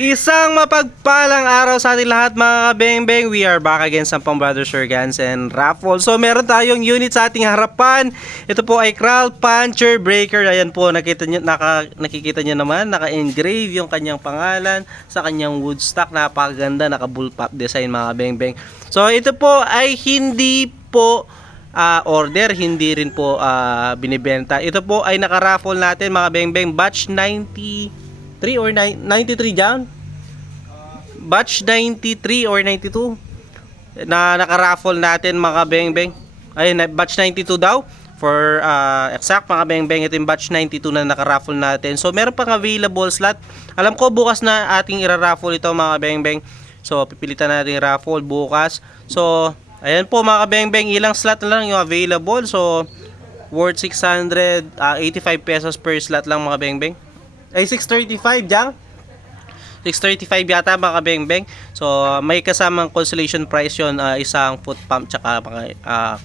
Isang mapagpalang araw sa ating lahat mga kabeng-beng. We are back again sa Sampang Brothers Organs and Raffle. So meron tayong unit sa ating harapan. Ito po ay Kral Puncher Breaker. Ayan po, nakikita nyo naman, naka-engrave yung kanyang pangalan sa kanyang wood stock. Napakaganda, naka-bullpup design mga kabeng-beng. So ito po ay hindi po order, hindi rin po binibenta. Ito po ay naka-raffle natin mga kabeng-beng. Batch 93 or 93 dyan? Batch 93 or 92 na naka-raffle natin mga beng-beng. Ayun, batch 92 daw. For exact mga beng-beng, ito yung batch 92 na naka-raffle natin. So meron pang available slot. Alam ko bukas na ating ira-raffle ito mga beng-beng. So pipilitan natin raffle bukas. So ayan po mga beng-beng, ilang slot na lang yung available. So worth 685 pesos per slot lang mga beng-beng. Ay 635 dyan. 635 yata mga kabeng-beng. So may kasamang consolation prize yon, isang foot pump tsaka mga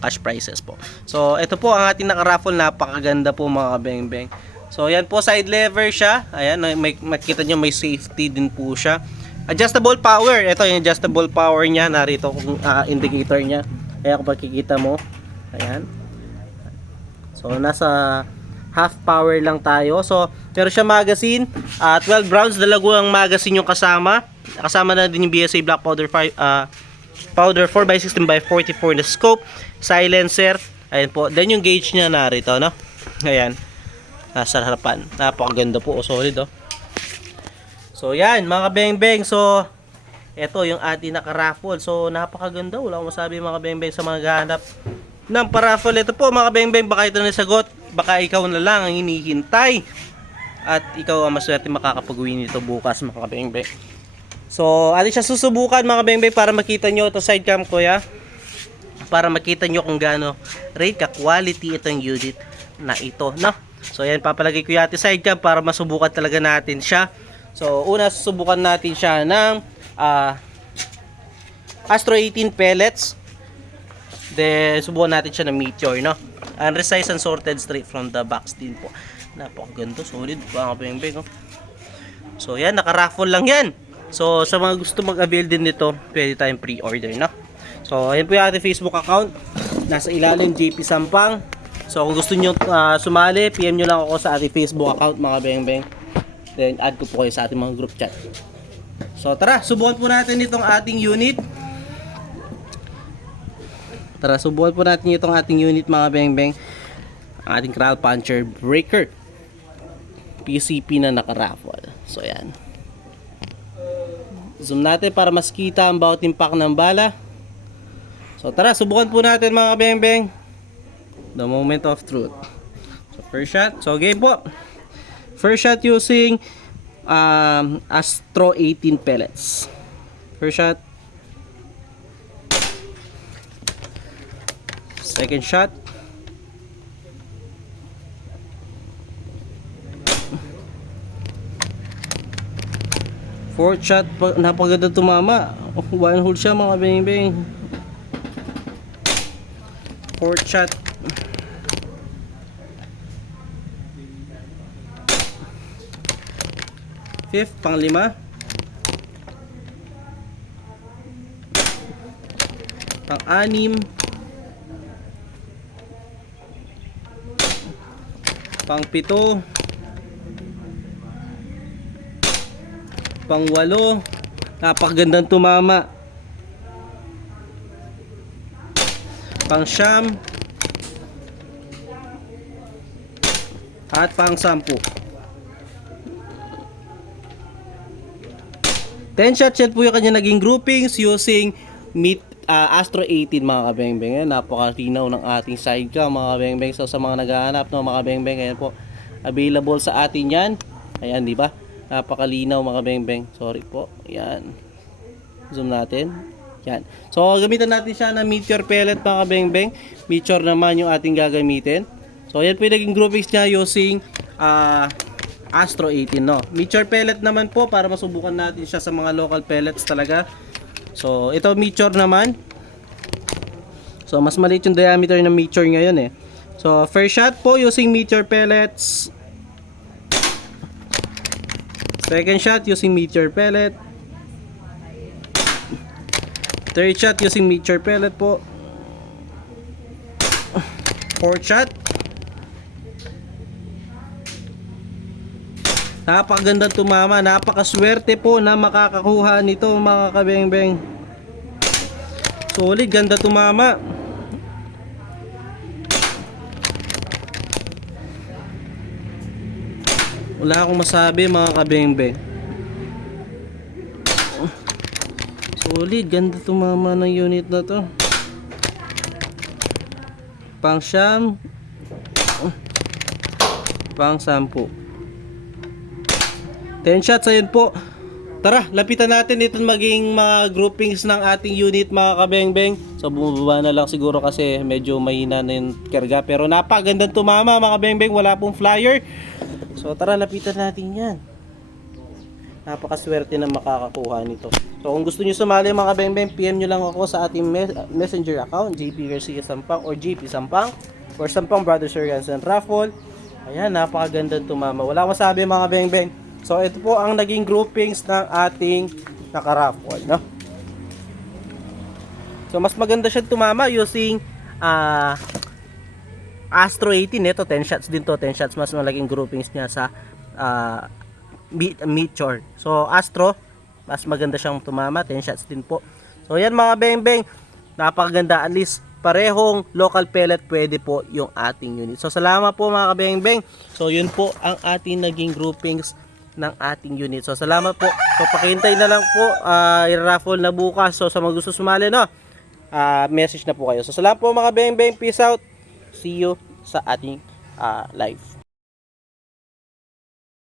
cash prizes po. So ito po ang ating naka-raffle, napakaganda po mga kabeng-beng. So yan po, side lever siya. Ayan, makikita nyo may safety din po siya. Adjustable power. Ito yung adjustable power niya. Narito kung indicator niya. Ayan kung makikita mo. Ayan. So nasa half power lang tayo. So meron siya magazine, 12 rounds, dalawang magazine yung kasama. Kasama na din yung BSA Black Powder 4x16x44 na scope, silencer. Ayan po. Then yung gauge niya narito, no? Ayan. Nasa harapan. Napakaganda po, solid, oh. So yan, mga beng-beng. So ito yung ating naka-raffle. So napakaganda. Wala akong masabi mga beng-beng sa mga gahanap ng paraffle. Ito po mga beng-beng, baka ito nasagot, baka ikaw na lang ang hinihintay at ikaw ang maswerte makakapag-win nito bukas mga beng-beng. So atin siya susubukan mga beng-beng para makita nyo ito, side cam kuya, para makita nyo kung gaano rate ka quality itong unit na ito, no? So yan, papalagay ko yati side cam para masubukan talaga natin siya. So una, susubukan natin siya ng Astro 18 pellets. Then subukan natin siya ng Meteor, no? Unresized and sorted straight from the box din po. Napakaganda, solid mga beng-beng, oh. So yan, naka-raffle lang yan. So sa mga gusto mag-avail din nito, pwede tayong pre-order, no? So ayan po yung ating Facebook account. Nasa ilalim, JP Sampang. So kung gusto nyo sumali, PM nyo lang ako sa ating Facebook account mga beng-beng. Then add ko po kayo sa ating mga group chat. So tara, subukan po natin itong ating unit. Tara, subukan po natin itong ating unit mga beng-beng. Ang ating Kral Puncher Breaker PCP na naka-raffle. So yan. Zoom natin para mas kita ang bawat impact ng bala. So tara, subukan po natin mga beng-beng. The moment of truth. So first shot. So game po. First shot using Astro 18 pellets. First shot. Second shot. Fourth shot, napaganda tumama. One hole siya mga beng-beng. Fourth shot. Fifth, pang-lima. Pang-anim. Pang-pito. Pang-walo. Napakagandang tumama. Pang-siyam. At pang-sampu. 10 shots, yan po yung kanya naging groupings using Astro 18 mga kabeng-beng. Napakalinaw ng ating side cam mga kabeng-beng. So sa mga naghahanap ng mga kabeng-beng, ayan po, available sa atin yan. Ayan, di ba? Napakalinaw mga kabeng-beng. Sorry po. Ayan. Zoom natin. Yan. So gamitan natin siya ng Meteor pellet mga kabeng-beng. Meteor naman yung ating gagamitin. So ayan po yung naging groupings niya using Astro 18, no? Meteor pellet naman po para masubukan natin siya sa mga local pellets talaga. So ito Meteor naman. So mas maliit yung diameter ng Meteor ngayon eh. So first shot po using Meteor pellets. Second shot using meteor pellet. Third shot using meteor pellet po. Fourth shot. Napakagandang tumama, napakaswerte po na makakakuha nito mga kabeng-beng. Solid, ganda tumama. Wala akong masabi mga kabeng-beng. Solid, ganda tumama ng unit na to. Pang siyam, pang 10. 10 shots, ayun po. Tara, lapitan natin itong maging mga groupings ng ating unit mga kabeng-beng. So bumaba na lang siguro kasi medyo mahina na yung karga. Pero napagandang tumama mga kabeng-beng, wala pong flyer. So tara, lapitan natin yan. Napakaswerte na makakakuha nito. So kung gusto nyo sumali mga kabeng-beng, PM nyo lang ako sa ating messenger account, JP Garcia Sampang or JP Sampang or Sampang Brothers Surganson Raffle. Ayan, napakagandang tumama. Wala akong masabi mga kabeng-beng. So ito po ang naging groupings ng ating naka-raffle, no? So mas maganda siya tumama using Astro 18. Ito 10 shots din to, 10 shots mas malaking groupings niya sa Meteor. So Astro mas maganda siyang tumama, 10 shots din po. So yan mga beng-beng, napakaganda, at least parehong local pellet pwede po yung ating unit. So salamat po mga kabeng-beng. So yun po ang ating naging groupings ng ating unit. So salamat po. So pakihintay na lang po, i-raffle na bukas. So sa mga gusto sumali, no, message na po kayo. So salamat po mga beng-beng. Peace out. See you sa ating live.